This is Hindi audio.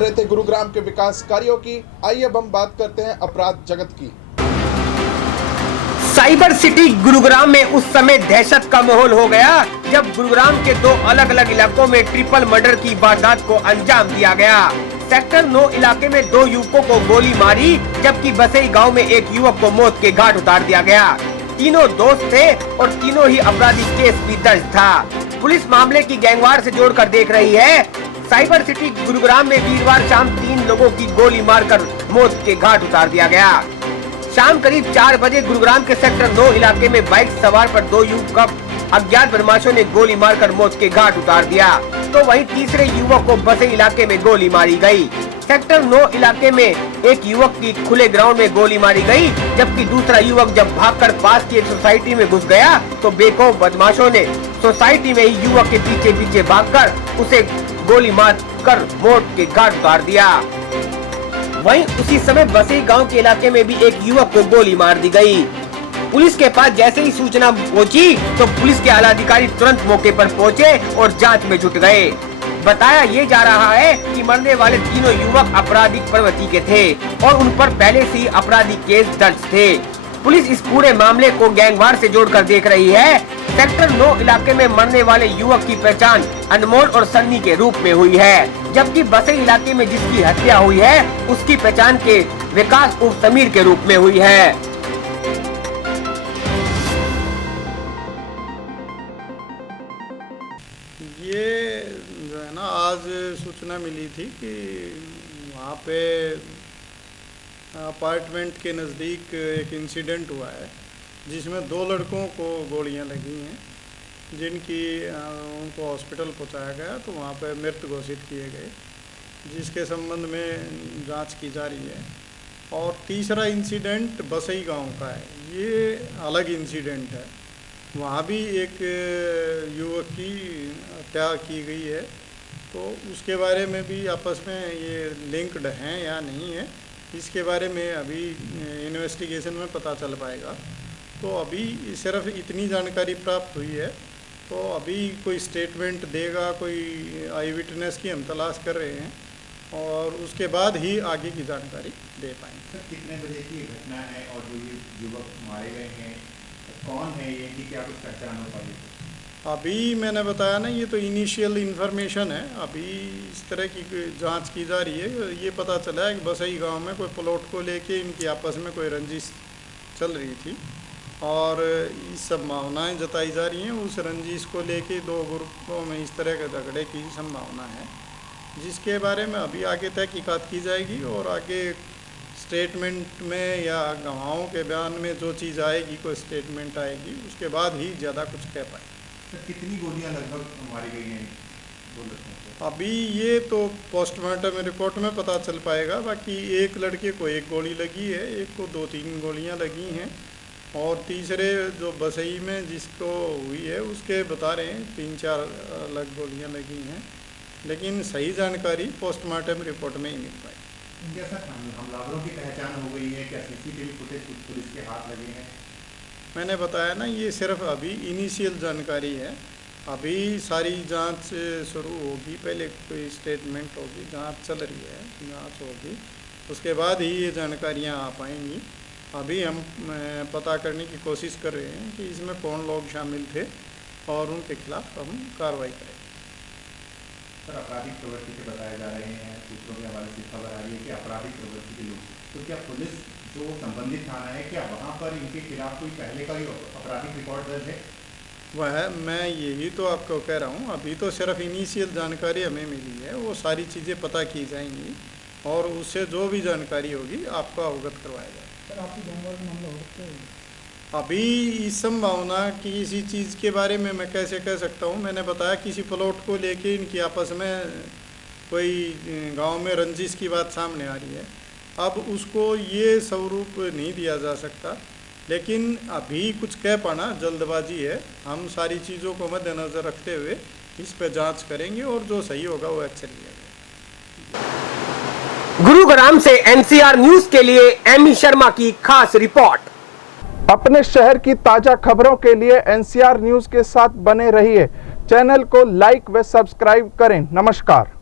कर रहे थे गुरुग्राम के विकास कार्यों की। आइए अब हम बात करते हैं अपराध जगत की। साइबर सिटी गुरुग्राम में उस समय दहशत का माहौल हो गया जब गुरुग्राम के दो अलग अलग इलाकों में ट्रिपल मर्डर की वारदात को अंजाम दिया गया। सेक्टर 9 इलाके में 2 युवकों को गोली मारी, जबकि बसई गांव में एक युवक को मौत के घाट उतार दिया गया। तीनों दोस्त थे और तीनों ही आपराधिक केस भी दर्ज था। पुलिस मामले की गैंगवार से जोड़कर देख रही है। साइबर सिटी गुरुग्राम में वीरवार शाम 3 लोगों की गोली मारकर मौत के घाट उतार दिया गया। शाम करीब 4 बजे गुरुग्राम के सेक्टर 9 इलाके में बाइक सवार पर 2 युवकों अज्ञात बदमाशों ने गोली मारकर मौत के घाट उतार दिया, तो वहीं तीसरे युवक को बसई इलाके में गोली मारी गई। सेक्टर 9 इलाके में एक युवक की खुले ग्राउंड में गोली मारी गई, जबकि दूसरा युवक जब भागकर पास की एक सोसाइटी में घुस गया तो बेखौफ बदमाशों ने सोसाइटी में ही युवक के पीछे पीछे भागकर उसे गोली मारकर मौत के घाट उतार दिया। वहीं उसी समय बसई गांव के इलाके में भी एक युवक को गोली मार दी गई। पुलिस के पास जैसे ही सूचना पहुंची तो पुलिस के आला अधिकारी तुरंत मौके पर पहुंचे और जांच में जुट गए। बताया ये जा रहा है कि मरने वाले तीनों युवक आपराधिक प्रवृत्ति के थे और उन पर पहले से ही आपराधिक केस दर्ज थे। पुलिस इस पूरे मामले को गैंगवार से जोड़कर देख रही है। सेक्टर 9 इलाके में मरने वाले युवक की पहचान अनमोल और सन्नी के रूप में हुई है, जबकि बसई इलाके में जिसकी हत्या हुई है उसकी पहचान के विकास उर्फ समीर के रूप में हुई है। ये जो है ना, आज सूचना मिली थी कि वहाँ पे अपार्टमेंट के नज़दीक एक इंसिडेंट हुआ है जिसमें 2 लड़कों को गोलियां लगी हैं, जिनकी उनको हॉस्पिटल पहुंचाया गया तो वहाँ पे मृत घोषित किए गए, जिसके संबंध में जांच की जा रही है। और तीसरा इंसिडेंट बसई गांव का है, ये अलग इंसिडेंट है। वहाँ भी एक युवक की हत्या की गई है, तो उसके बारे में भी आपस में ये लिंक्ड हैं या नहीं है, इसके बारे में अभी इन्वेस्टिगेशन में पता चल पाएगा। तो अभी सिर्फ इतनी जानकारी प्राप्त हुई है, तो अभी कोई स्टेटमेंट देगा, कोई आई विटनेस की हम तलाश कर रहे हैं और उसके बाद ही आगे की जानकारी दे पाएंगे। सर, कितने बजे की घटना है और जो ये युवक मारे गए हैं कौन है, ये कि क्या कुछ पहचान हो पाई? अभी मैंने बताया ना, ये तो इनिशियल इन्फॉर्मेशन है, अभी इस तरह की जांच की जा रही है। ये पता चला है कि बसई गांव में कोई प्लॉट को लेके इनकी आपस में कोई रंजिश चल रही थी और ये संभावनाएं जताई जा रही हैं। उस रंजिश को लेके 2 ग्रुपों में इस तरह के झगड़े की संभावना है, जिसके बारे में अभी आगे तहकीकात की जाएगी और आगे स्टेटमेंट में या गवाहों के बयान में जो चीज़ आएगी, कोई स्टेटमेंट आएगी, उसके बाद ही ज़्यादा कुछ कह पाए। सर, कितनी गोलियां लगभग मारी गई हैं 2 लड़कों को? अभी ये तो पोस्टमार्टम रिपोर्ट में पता चल पाएगा। बाकी एक लड़के को 1 गोली लगी है, एक को 2-3 गोलियां लगी हैं और तीसरे जो बसई में जिसको हुई है उसके बता रहे हैं 3-4 अलग गोलियां लगी हैं, लेकिन सही जानकारी पोस्टमार्टम रिपोर्ट में ही मिल पाएगी। क्या सर हमलावरों की पहचान हो गई है? क्या सीसीटीवी फुटेज पुलिस के हाथ लगे हैं? मैंने बताया ना, ये सिर्फ अभी इनिशियल जानकारी है। अभी सारी जांच शुरू होगी, पहले कोई स्टेटमेंट होगी, जांच चल रही है, जांच होगी, उसके बाद ही ये जानकारियां आ पाएंगी। अभी हम पता करने की कोशिश कर रहे हैं कि इसमें कौन लोग शामिल थे और उनके खिलाफ हम कार्रवाई करें। सर, आपराधिक प्रवृत्ति के बताए जा रहे हैं, सूत्रों के हवाले से खबर आ रही है कि आपराधिक प्रवृत्ति के लोग, तो क्या पुलिस जो संबंधित थाना है, क्या वहाँ पर इनके खिलाफ कोई पहले का ही आपराधिक रिकॉर्ड दर्ज है? वह मैं यही तो आपको कह रहा हूँ, अभी तो सिर्फ इनिशियल जानकारी हमें मिली है, वो सारी चीज़ें पता की जाएंगी और उससे जो भी जानकारी होगी आपको अवगत करवाया जाएगा। सर, आपकी गैंगवार का मामला हो सकता है? अभी इस संभावना की किसी चीज़ के बारे में मैं कैसे कह सकता हूँ। मैंने बताया किसी प्लॉट को लेके इनकी आपस में कोई गांव में रंजिश की बात सामने आ रही है। अब उसको ये स्वरूप नहीं दिया जा सकता, लेकिन अभी कुछ कह पाना जल्दबाजी है। हम सारी चीज़ों को मद्देनज़र रखते हुए इस पर जांच करेंगे और जो सही होगा वो एक्शन लिया जाएगा। गुरुग्राम से एनसीआर न्यूज के लिए एमी शर्मा की खास रिपोर्ट। अपने शहर की ताजा खबरों के लिए एनसीआर न्यूज के साथ बने रहिए। चैनल को लाइक व सब्सक्राइब करें। नमस्कार।